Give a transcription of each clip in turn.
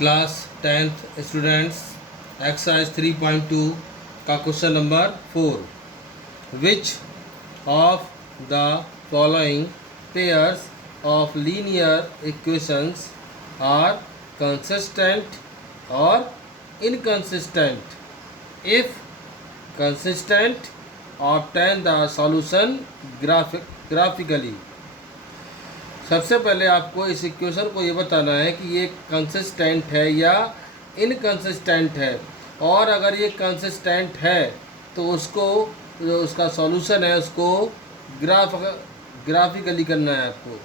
Class 10th students exercise 3.2 का question number 4। Which of the following pairs of linear equations are consistent और inconsistent. If consistent obtain the solution graphically. सबसे पहले आपको इस equation को ये बताना है कि ये कंसिस्टेंट है या इनकंसिस्टेंट है, और अगर ये कंसिस्टेंट है तो उसको जो उसका सॉल्यूशन है उसको ग्राफिकली करना है आपको।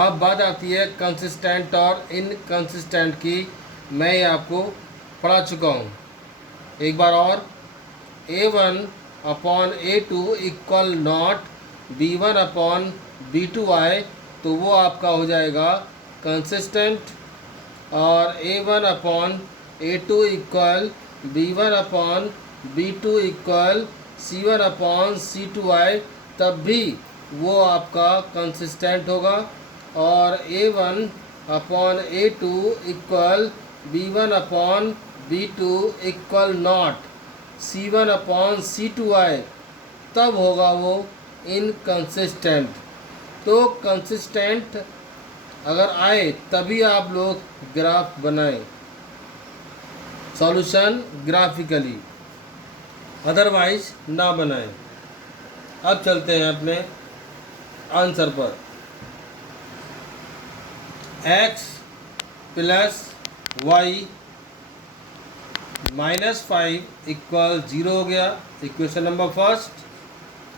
अब बात आती है कंसिस्टेंट और इनकंसिस्टेंट की। मैं ये आपको पढ़ा चुका हूँ एक बार और। a1/a2 इक्वल नॉट b1/b2 आए तो वो आपका हो जाएगा कंसिस्टेंट, और a1/a2 equal b1/b2 equal c1/c2 आए तब भी वो आपका कंसिस्टेंट होगा, और a1/a2 equal b1/b2 equal not c1/c2 आए तब होगा वो इनकंसिस्टेंट। तो कंसिस्टेंट अगर आए तभी आप लोग ग्राफ बनाएं, सॉल्यूशन ग्राफिकली, अदरवाइज ना बनाएं। अब चलते हैं अपने आंसर पर। x प्लस वाई -5 इक्वल 0 हो गया, इक्वेशन नंबर फर्स्ट।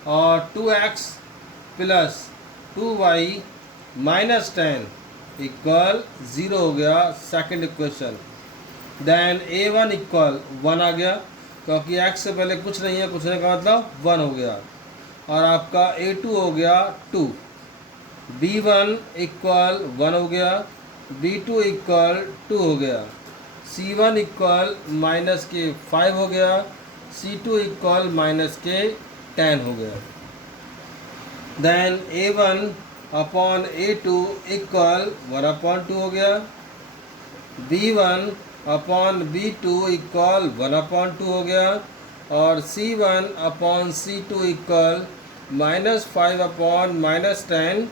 और 2x प्लस 2y -10 इक्वल 0 हो गया, second equation. Then a1 equal 1 आ गया, क्योंकि x से पहले कुछ नहीं है, कुछ नहीं का मतलब 1 हो गया। और आपका a2 हो गया 2, b1 इक्वल 1 हो गया, b2 इक्वल 2 हो गया, c1 इक्वल -5 हो गया, c2 इक्वल -10 हो गया। देन a1/a2 इक्वल 1/2 हो गया, b1/b2 इक्वल 1/2 हो गया, और c1/c2 इक्वल -5/-10,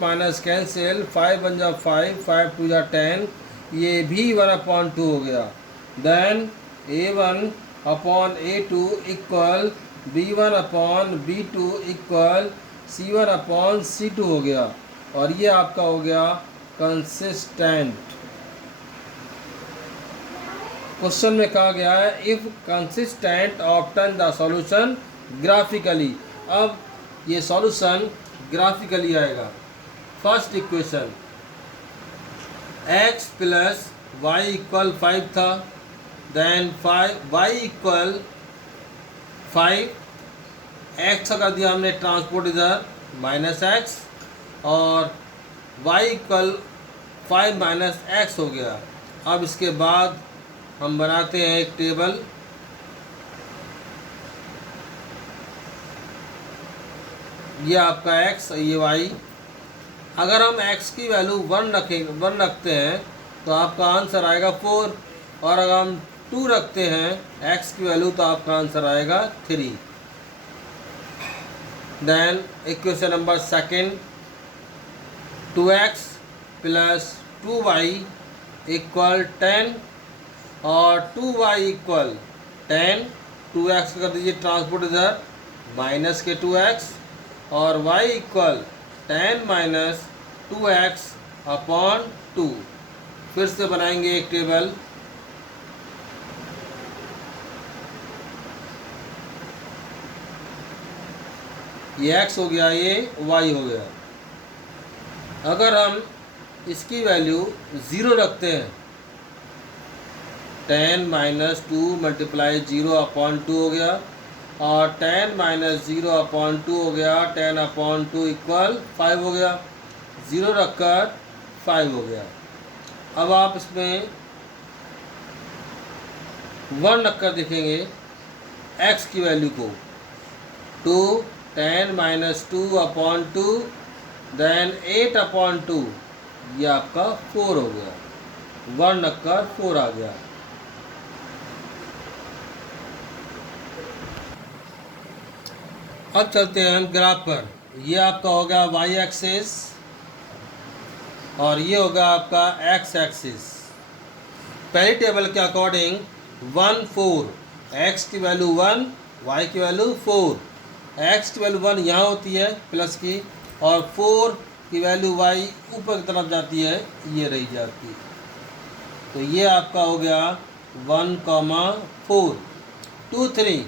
माइनस कैंसिल, 5 बन जा 5, 5 2 जा 10, ये भी 1/2 हो गया। Then a1/a2 equal b1/b2 equal c1/c2 हो गया, और ये आपका हो गया कंसिस्टेंट। क्वेश्चन में कहा गया है if consistent obtain the solution graphically. अब ये सॉल्यूशन ग्राफिकली आएगा। First equation x plus y equal 5 था, देन 5y इक्वल 5, x कर दिया हमने ट्रांसपोर्ट इधर -x, और y इक्वल 5 -x हो गया। अब इसके बाद हम बनाते हैं एक टेबल। ये आपका x, ये y। अगर हम x की वैल्यू 1 रखते हैं तो आपका आंसर आएगा 4, और अगर हम 2 रखते हैं x की वैल्यू तो आपका आंसर आएगा 3। Then equation number second, 2x plus 2y equal 10, और 2y इक्वल 10, 2x कर दीजिए ट्रांसपोर्ट इधर -2x, और y इक्वल 10 - 2x/2। फिर से बनाएंगे एक टेबल। ये x हो गया, ये y हो गया। अगर हम इसकी वैल्यू 0 रखते हैं, 10 - 2 × 0/2 हो गया, और 10 - 0/2 हो गया, 10/2 इक्वल 5 हो गया, 0 रखकर 5 हो गया। अब आप इसमें 1 रखकर देखेंगे x की वैल्यू को, 2 10 - 2/2, देन 8/2, ये आपका 4 हो गया। 1 नक्कर 4 आ गया। अब चलते हैं हम ग्राफ पर। ये आपका होगा वाई एक्सिस और ये होगा आपका एक्स एक्सिस। पहली टेबल के अकॉर्डिंग 1 4 एक्स की वैल्यू 1 वाई की वैल्यू 4। एक्स की वैल्यू 1 यहाँ होती है प्लस की, और 4 की वैल्यू वाई ऊपर की तरफ जाती है, ये रही जाती है। तो ये आपका हो गया 1,4 2 3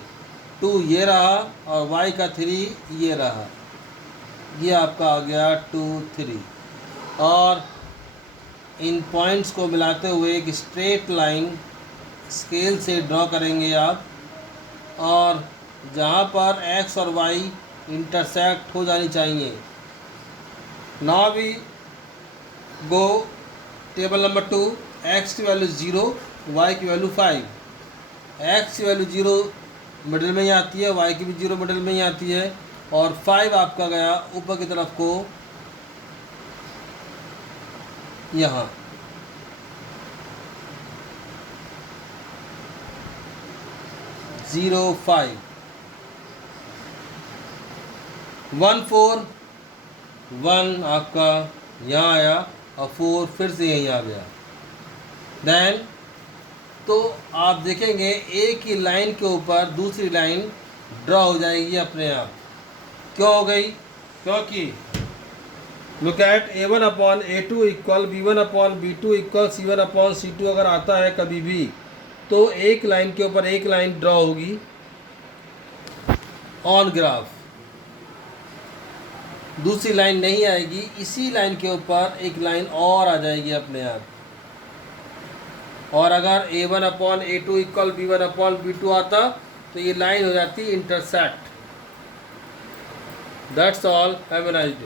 2 ये रहा और y का 3 ये रहा। ये आपका आ गया 2 3। और इन पॉइंट्स को मिलाते हुए एक स्ट्रेट लाइन स्केल से ड्रॉ करेंगे आप, और जहाँ पर x और y इंटरसेक्ट हो जानी चाहिए। Now we go table number 2। x की वैल्यू 0, y की वैल्यू 5। x की वैल्यू 0 मिडिल में ही आती है, y की भी 0 मिडिल में ही आती है, और 5 आपका गया ऊपर की तरफ को यहाँ। जीरो 5 1 4 1 आपका यहाँ आया और 4 फिर से यहीं आ गया। देन तो आप देखेंगे एक ही लाइन के ऊपर दूसरी लाइन ड्रॉ हो जाएगी अपने आप। क्यों हो गई? क्योंकि look at A1 upon A2 equal B1 upon B2 equal C1 upon C2 अगर आता है कभी भी, तो एक लाइन के ऊपर एक लाइन ड्रॉ होगी ऑन ग्राफ, दूसरी लाइन नहीं आएगी। इसी लाइन के ऊपर एक लाइन और आ जाएगी अपने आप। और अगर A1 upon A2 equal B1 upon B2 आता तो ये लाइन हो जाती intersect. That's all, have a nice day.